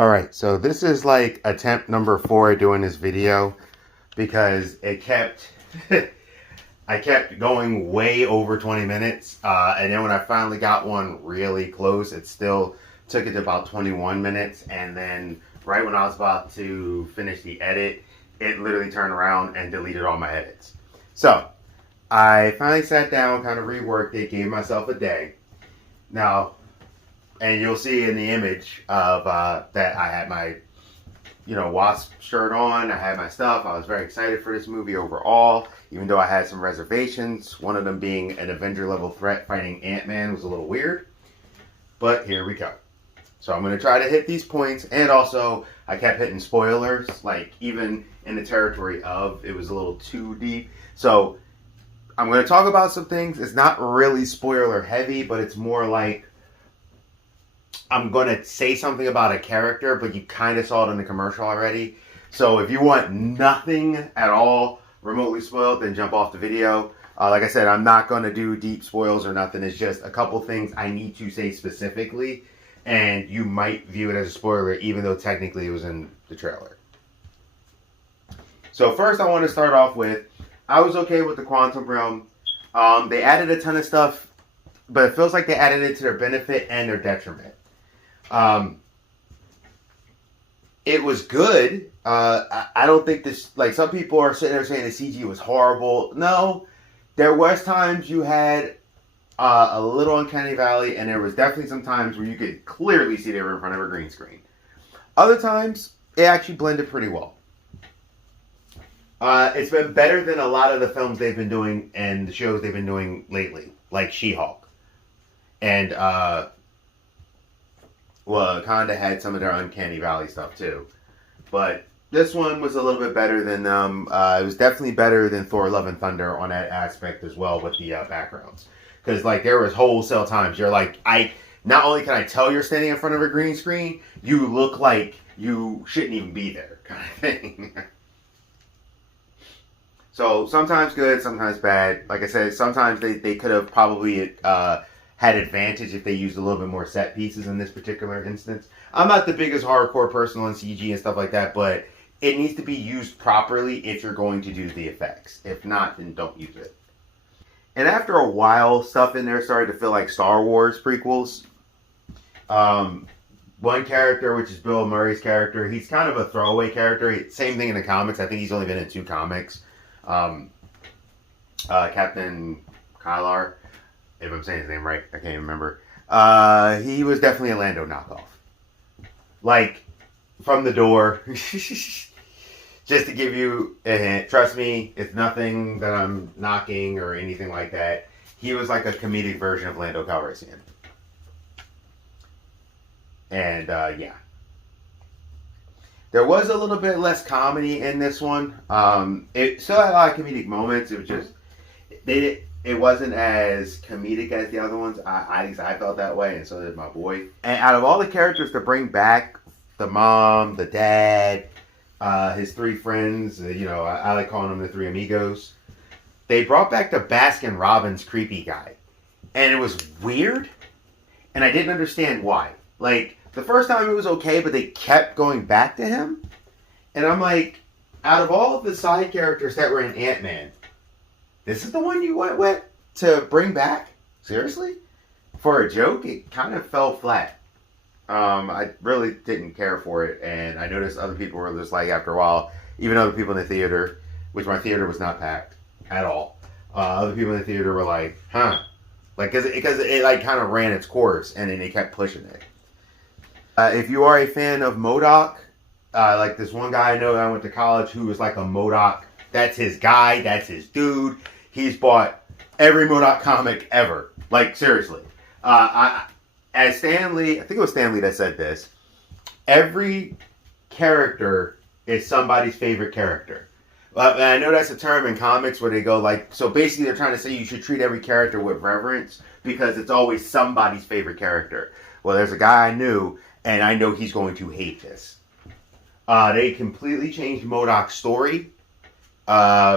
Alright, so this is like attempt number 4 doing this video because it kept I kept going way over 20 minutes and then when I finally got one really close, it still took it to about 21 minutes, and then right when I was about to finish the edit, it literally turned around and deleted all my edits. So I finally sat down, kind of reworked it, gave myself a day. Now, and you'll see in the image of that I had my, wasp shirt on. I had my stuff. I was very excited for this movie overall, even though I had some reservations. One of them being an Avenger level threat fighting Antman was a little weird. But here we go. So I'm going to try to hit these points. And also, I kept hitting spoilers. Like, even in the territory of, it was a little too deep. So I'm going to talk about some things. It's not really spoiler heavy, but it's more like I'm going to say something about a character, but you kind of saw it in the commercial already. So if you want nothing at all remotely spoiled, then jump off the video. Like I said, I'm not going to do deep spoils or nothing. It's just a couple things I need to say specifically, and you might view it as a spoiler, even though technically it was in the trailer. So first I want to start off with, I was okay with the Quantum Realm. They added a ton of stuff, but it feels like they added it to their benefit and their detriment. It was good. I don't think this, like, some people are sitting there saying the CG was horrible. No, there was times you had a little uncanny valley, and there was definitely some times where you could clearly see they were in front of a green screen. Other times, it actually blended pretty well. It's been better than a lot of the films they've been doing and the shows they've been doing lately, like She-Hulk. And, Wakanda had some of their uncanny valley stuff too. But this one was a little bit better than them. It was definitely better than Thor Love and Thunder on that aspect as well with the backgrounds. Because, like, there was wholesale times you're like, not only can I tell you're standing in front of a green screen, you look like you shouldn't even be there, kind of thing. So sometimes good, sometimes bad. Like I said, sometimes they could have probably had advantage if they used a little bit more set pieces in this particular instance. I'm not the biggest hardcore person on CG and stuff like that, but it needs to be used properly if you're going to do the effects. If not, then don't use it. And after a while, stuff in there started to feel like Star Wars prequels. One character, which is Bill Murray's character, he's kind of a throwaway character. Same thing in the comics. I think he's only been in 2 comics. Captain Kylar, if I'm saying his name right, I can't even remember. He was definitely a Lando knockoff. Like, from the door. Just to give you a hint, trust me, it's nothing that I'm knocking or anything like that. He was like a comedic version of Lando Calrissian. And, yeah. There was a little bit less comedy in this one. It still had a lot of comedic moments. It was just, it wasn't as comedic as the other ones. I felt that way, and so did my boy. And out of all the characters to bring back, the mom, the dad, his 3 friends, I like calling them the 3 amigos. They brought back the Baskin Robbins creepy guy. And it was weird, and I didn't understand why. Like, the first time it was okay, but they kept going back to him. And I'm like, out of all of the side characters that were in Ant-Man, this is the one you went with to bring back? Seriously? For a joke? It kind of fell flat. I really didn't care for it, and I noticed other people were just like, after a while, even other people in the theater, which my theater was not packed at all, other people in the theater were like, huh. Like, because it like kind of ran its course, and then they kept pushing it. If you are a fan of MODOK, like this one guy I know that I went to college who was like a MODOK, that's his guy, that's his dude. He's bought every MODOK comic ever. Like, seriously. As Stanley, I think it was Stanley that said this, every character is somebody's favorite character. And I know that's a term in comics where they go like, so basically they're trying to say you should treat every character with reverence because it's always somebody's favorite character. Well, there's a guy I knew, and I know he's going to hate this. They completely changed MODOK's story,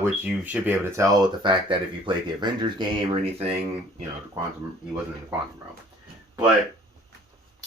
which you should be able to tell with the fact that if you played the Avengers game or anything, he wasn't in the Quantum Realm. But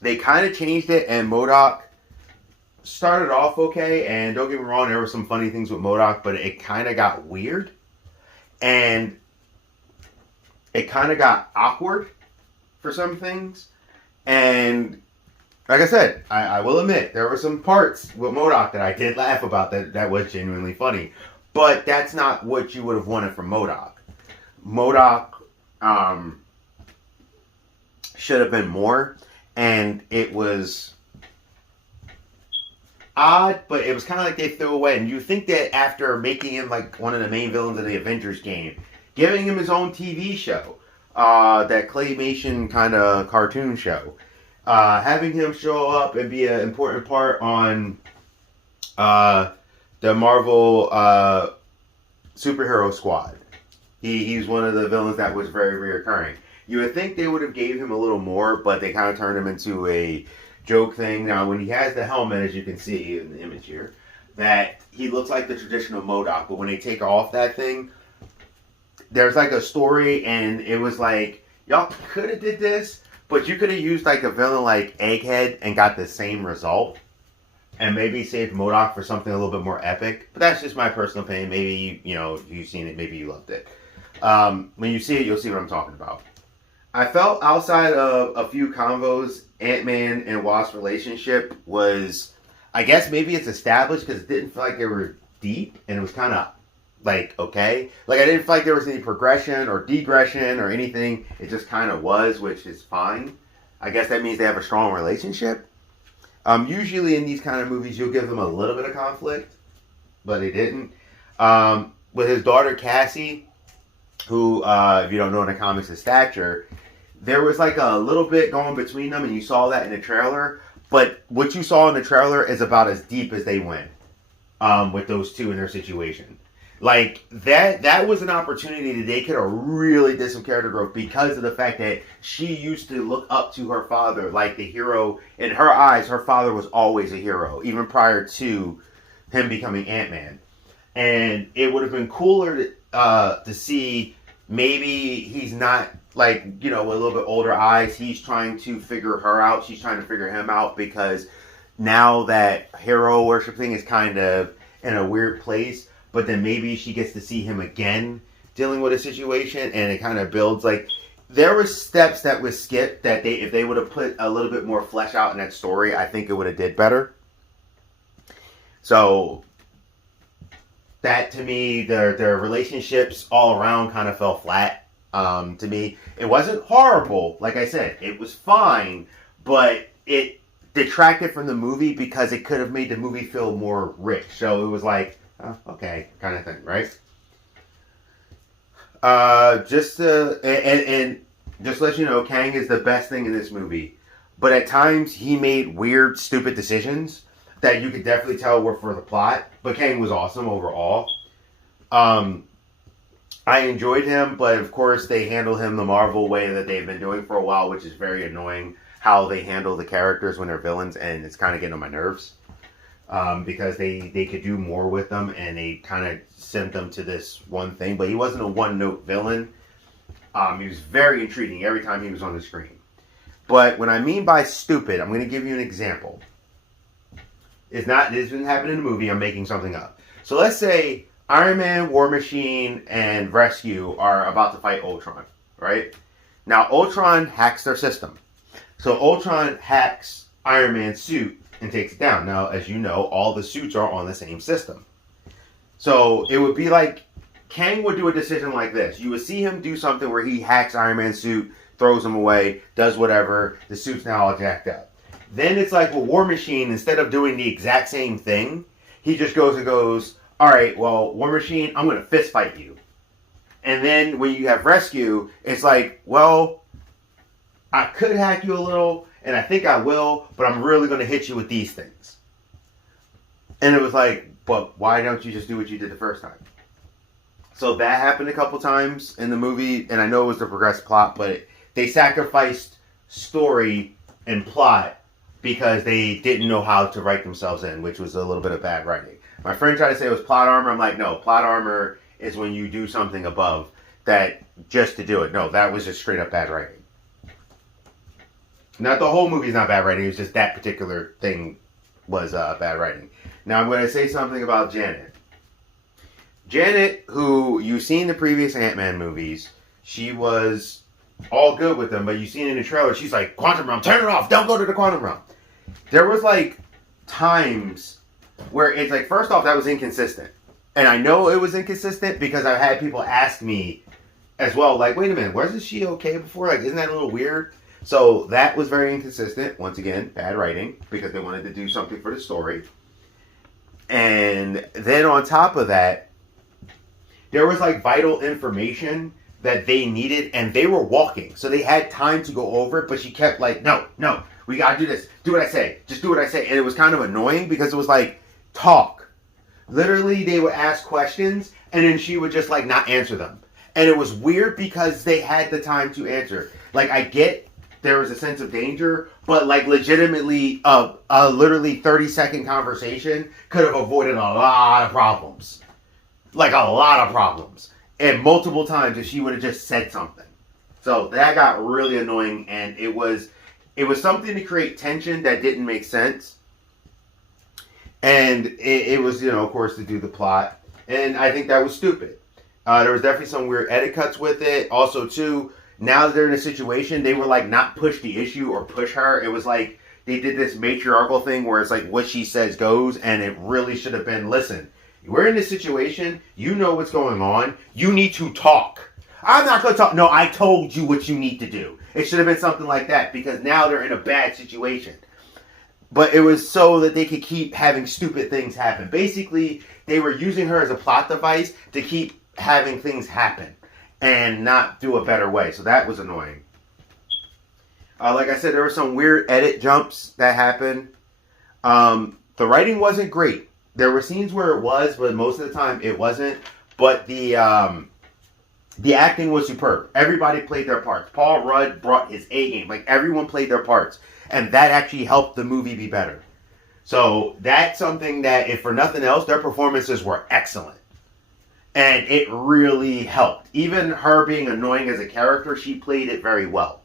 they kind of changed it, and MODOK started off okay, and don't get me wrong, there were some funny things with MODOK, but it kind of got weird, and it kind of got awkward for some things, and like I said, I will admit, there were some parts with MODOK that I did laugh about that was genuinely funny, but that's not what you would have wanted from MODOK. MODOK should have been more, and it was odd, but it was kind of like they threw away. And you think that after making him like one of the main villains of the Avengers game, giving him his own TV show, that claymation kind of cartoon show, having him show up and be an important part on the Marvel superhero squad. He's one of the villains that was very reoccurring. You would think they would have gave him a little more, but they kind of turned him into a joke thing. Now, when he has the helmet, as you can see in the image here, that he looks like the traditional MODOK, but when they take off that thing, there's like a story, and it was like, y'all could have did this, but you could have used like a villain like Egghead and got the same result, and maybe saved MODOK for something a little bit more epic. But that's just my personal opinion. Maybe, you've seen it, maybe you loved it. When you see it, you'll see what I'm talking about. I felt outside of a few convos, Antman and Wasp relationship was, I guess maybe it's established because it didn't feel like they were deep, and it was kind of like, okay. Like, I didn't feel like there was any progression or degression or anything. It just kind of was, which is fine. I guess that means they have a strong relationship. Usually in these kind of movies, you'll give them a little bit of conflict, but they didn't. With his daughter, Cassie, who, if you don't know in the comics, is Stature, there was like a little bit going between them, and you saw that in the trailer. But what you saw in the trailer is about as deep as they went with those two in their situation. Like, that was an opportunity that they could have really did some character growth because of the fact that she used to look up to her father like the hero. In her eyes, her father was always a hero, even prior to him becoming Ant-Man. And it would have been cooler to see maybe he's not, like, with a little bit older eyes, he's trying to figure her out. She's trying to figure him out because now that hero worship thing is kind of in a weird place. But then maybe she gets to see him again dealing with a situation, and it kind of builds. Like, there were steps that was skipped that if they would have put a little bit more flesh out in that story, I think it would have did better. So that, to me, their relationships all around kind of fell flat. To me, it wasn't horrible. Like I said, it was fine, but it detracted from the movie because it could have made the movie feel more rich. So it was like, oh, okay, kind of thing, right? Just to let you know, Kang is the best thing in this movie. But at times, he made weird, stupid decisions that you could definitely tell were for the plot. But Kang was awesome overall. I enjoyed him, but of course they handle him the Marvel way that they've been doing for a while, which is very annoying. How they handle the characters when they're villains, and it's kind of getting on my nerves. Because they could do more with them, and they kind of sent them to this one thing. But he wasn't a one-note villain. He was very intriguing every time he was on the screen. But what I mean by stupid, I'm going to give you an example. This didn't happen in the movie. I'm making something up. So let's say Iron Man, War Machine, and Rescue are about to fight Ultron, right? Now, Ultron hacks their system. So Ultron hacks Iron Man's suit and takes it down. Now, as you know, all the suits are on the same system. So it would be like Kang would do a decision like this. You would see him do something where he hacks Iron Man's suit, throws him away, does whatever. The suit's now all jacked up. Then it's like with War Machine, instead of doing the exact same thing, he just goes, all right, well, War Machine, I'm going to fist fight you. And then when you have Rescue, it's like, well, I could hack you a little, and I think I will, but I'm really going to hit you with these things. And it was like, but why don't you just do what you did the first time? So that happened a couple times in the movie, and I know it was the progressed plot, but they sacrificed story and plot because they didn't know how to write themselves in, which was a little bit of bad writing. My friend tried to say it was plot armor. I'm like, no, plot armor is when you do something above that just to do it. No, that was just straight up bad writing. Not the whole movie's not bad writing. It was just that particular thing was bad writing. Now I'm going to say something about Janet. Janet, who you see in the previous Ant-Man movies, she was all good with them, but you seen in the trailer, she's like, quantum realm, turn it off, don't go to the quantum realm. There was like times where it's like, first off, that was inconsistent. And I know it was inconsistent because I've had people ask me as well, like, wait a minute, wasn't she okay before? Like, isn't that a little weird? So that was very inconsistent. Once again, bad writing because they wanted to do something for the story. And then on top of that, there was like vital information that they needed, and they were walking, so they had time to go over it, but she kept like, no, we gotta do this, do what I say, just do what I say. And it was kind of annoying because it was like, talk. Literally, they would ask questions, and then she would just like not answer them. And it was weird because they had the time to answer. Like, I get there was a sense of danger, but like legitimately, a literally 30-second conversation could have avoided a lot of problems. Like a lot of problems. And multiple times if she would have just said something. So that got really annoying, and it was something to create tension that didn't make sense. And it was, of course, to do the plot. And I think that was stupid. There was definitely some weird edit cuts with it. Also, too, now that they're in a situation, they were like not push the issue or push her. It was like they did this matriarchal thing where it's like what she says goes, and it really should have been, listen, we're in this situation. You know what's going on. You need to talk. I'm not going to talk. No, I told you what you need to do. It should have been something like that because now they're in a bad situation. But it was so that they could keep having stupid things happen. Basically, they were using her as a plot device to keep having things happen and not do a better way. So that was annoying. Like I said, there were some weird edit jumps that happened. The writing wasn't great. There were scenes where it was, but most of the time it wasn't. But the acting was superb. Everybody played their parts. Paul Rudd brought his A game. Like, everyone played their parts. And that actually helped the movie be better. So that's something that, if for nothing else, their performances were excellent. And it really helped. Even her being annoying as a character, she played it very well.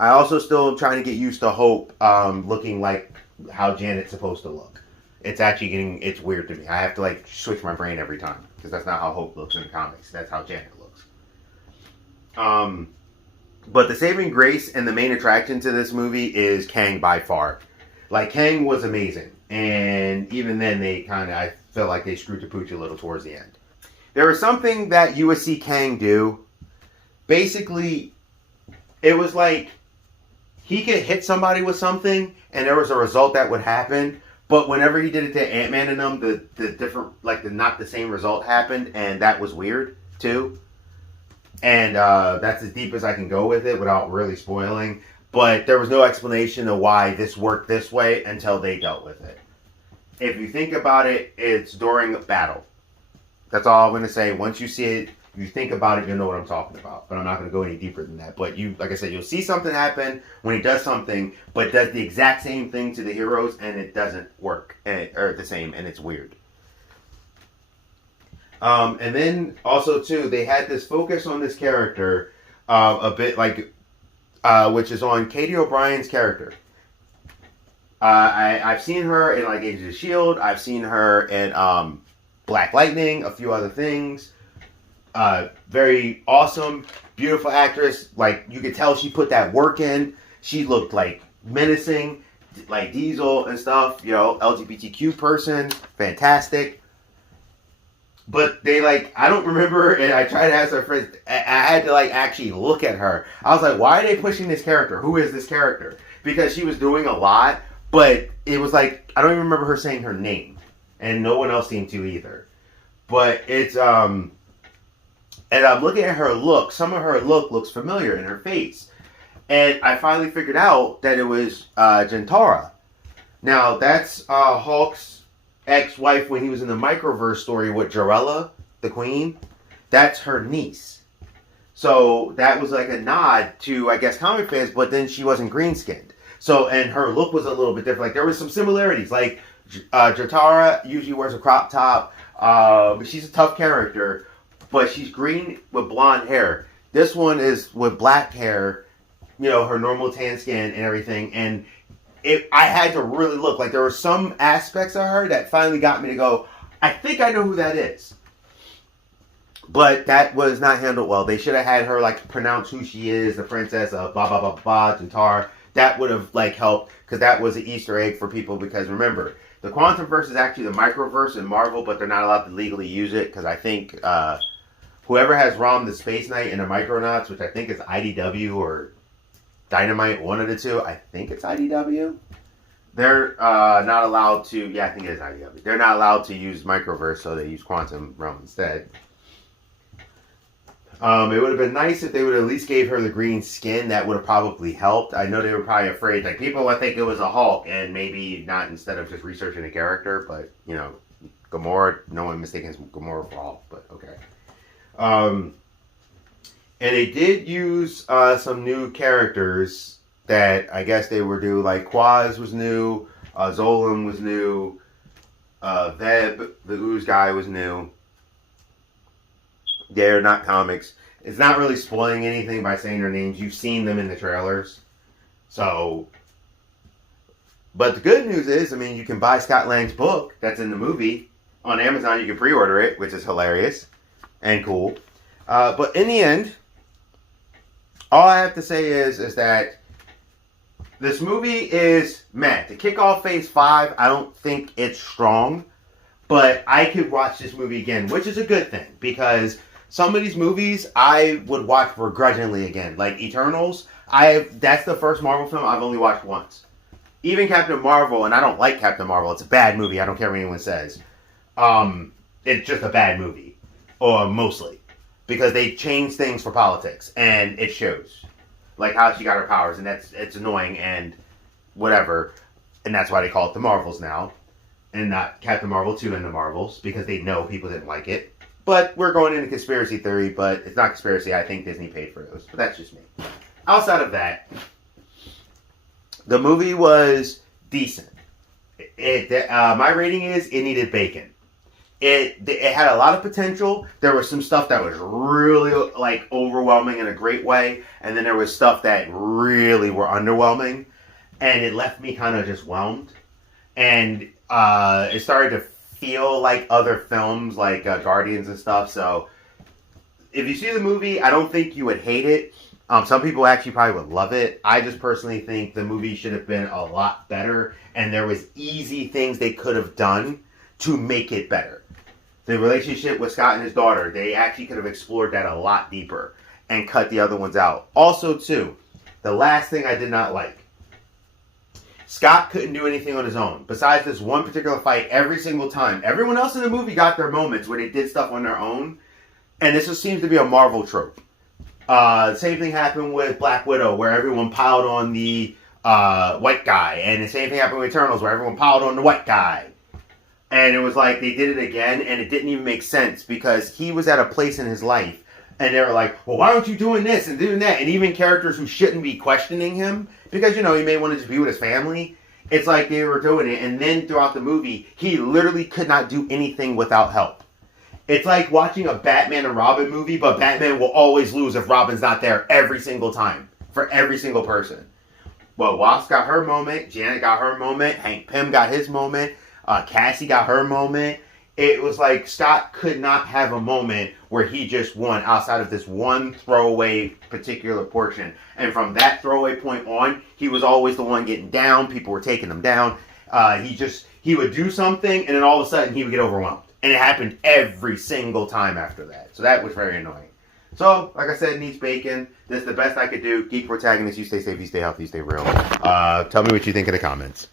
I also still am trying to get used to Hope looking like how Janet's supposed to look. It's actually it's weird to me. I have to like switch my brain every time because that's not how Hope looks in the comics. That's how Janet looks. But the saving grace and the main attraction to this movie is Kang by far. Like, Kang was amazing. And even then I felt like they screwed the pooch a little towards the end. There was something that you would see Kang do. Basically, it was like he could hit somebody with something and there was a result that would happen. But whenever he did it to Ant-Man and them, the different, like the not the same result happened, and that was weird too. And that's as deep as I can go with it without really spoiling. But there was no explanation of why this worked this way until they dealt with it. If you think about it, it's during a battle. That's all I'm going to say. Once you see it, you think about it, you'll know what I'm talking about. But I'm not going to go any deeper than that. But like I said, you'll see something happen when he does something, but does the exact same thing to the heroes, and it doesn't work, or the same, and it's weird. And then also too, they had this focus on this character, a bit like, which is on Katie O'Brien's character. I've seen her in like Agents of S.H.I.E.L.D. I've seen her in Black Lightning, a few other things. Very awesome, beautiful actress. Like, you could tell she put that work in. She looked like menacing, like Diesel and stuff. LGBTQ person, fantastic. But they I don't remember, and I tried to ask our friends, I had to actually look at her. I was like, why are they pushing this character? Who is this character? Because she was doing a lot, but it was I don't even remember her saying her name. And no one else seemed to either. But it's, and I'm looking at her look. Some of her look looks familiar in her face. And I finally figured out that it was Gentara. Now, that's Hulk's ex-wife when he was in the Microverse story with Jarella, the Queen. That's her niece. So that was like a nod to, I guess, comic fans, but then she wasn't green-skinned. So, and her look was a little bit different. There was some similarities. Gentara usually wears a crop top. She's a tough character, but she's green with blonde hair. This one is with black hair, her normal tan skin and everything. And I had to really look. Like, there were some aspects of her that finally got me to go, I think I know who that is. But that was not handled well. They should have had her, like, pronounce who she is, the princess of blah, blah, blah, blah, Jantar. That would have, like, helped, because that was an Easter egg for people, because remember, the Quantumverse is actually the Microverse in Marvel, but they're not allowed to legally use it, because I think whoever has Rom the Space Knight and the Micronauts, which I think is IDW or Dynamite, one of the two, I think it's IDW, they're not allowed to, yeah, I think it is IDW. They're not allowed to use Microverse, so they use Quantum Realm instead. It would have been nice if they would have at least gave her the green skin. That would have probably helped. I know they were probably afraid. Like, people would think it was a Hulk, and maybe not instead of just researching a character. But, you know, Gamora, no one mistaken Gamora for Hulk, but okay. And they did use some new characters that I guess they were new. Like, Quaz was new. Zolan was new. Veb, the Ooze guy, was new. They're not comics. It's not really spoiling anything by saying their names. You've seen them in the trailers. So, but the good news is, I mean, you can buy Scott Lang's book that's in the movie on Amazon. You can pre-order it, which is hilarious and cool. But in the end, all I have to say is that this movie is meh. To kick off Phase 5, I don't think it's strong. But I could watch this movie again, which is a good thing, because some of these movies I would watch begrudgingly again. Like Eternals, that's the first Marvel film I've only watched once. Even Captain Marvel, and I don't like Captain Marvel. It's a bad movie. I don't care what anyone says. It's just a bad movie, or mostly, because they change things for politics, and it shows, like how she got her powers, and it's annoying and whatever, and that's why they call it the Marvels now, and not Captain Marvel 2 in the Marvels, because they know people didn't like it. But we're going into conspiracy theory, but it's not conspiracy. I think Disney paid for those, but that's just me. Outside of that, the movie was decent. My rating is it needed bacon. It had a lot of potential. There was some stuff that was really like overwhelming in a great way, and then there was stuff that really were underwhelming, and it left me kind of just whelmed. And it started to feel like other films, like Guardians and stuff. So if you see the movie, I don't think you would hate it. Some people actually probably would love it. I just personally think the movie should have been a lot better, and there was easy things they could have done to make it better. The relationship with Scott and his daughter, they actually could have explored that a lot deeper and cut the other ones out. Also, too, the last thing I did not like, Scott couldn't do anything on his own. Besides this one particular fight, every single time. Everyone else in the movie got their moments where they did stuff on their own. And this just seems to be a Marvel trope. The same thing happened with Black Widow, where everyone piled on the white guy. And the same thing happened with Eternals, where everyone piled on the white guy. And it was like they did it again, and it didn't even make sense, because he was at a place in his life. And they were like, well, why aren't you doing this and doing that? And even characters who shouldn't be questioning him, because, you know, he may want to just be with his family. It's like they were doing it. And then throughout the movie, he literally could not do anything without help. It's like watching a Batman and Robin movie, but Batman will always lose if Robin's not there every single time. For every single person. Well, Wasp got her moment. Janet got her moment. Hank Pym got his moment. Cassie got her moment. It was like Scott could not have a moment where he just won outside of this one throwaway particular portion. And from that throwaway point on, he was always the one getting down. People were taking him down. He would do something, and then all of a sudden he would get overwhelmed. And it happened every single time after that. So that was very annoying. So, like I said, it needs bacon. This is the best I could do. Geek Protagonist, you stay safe, you stay healthy, you stay real. Tell me what you think in the comments.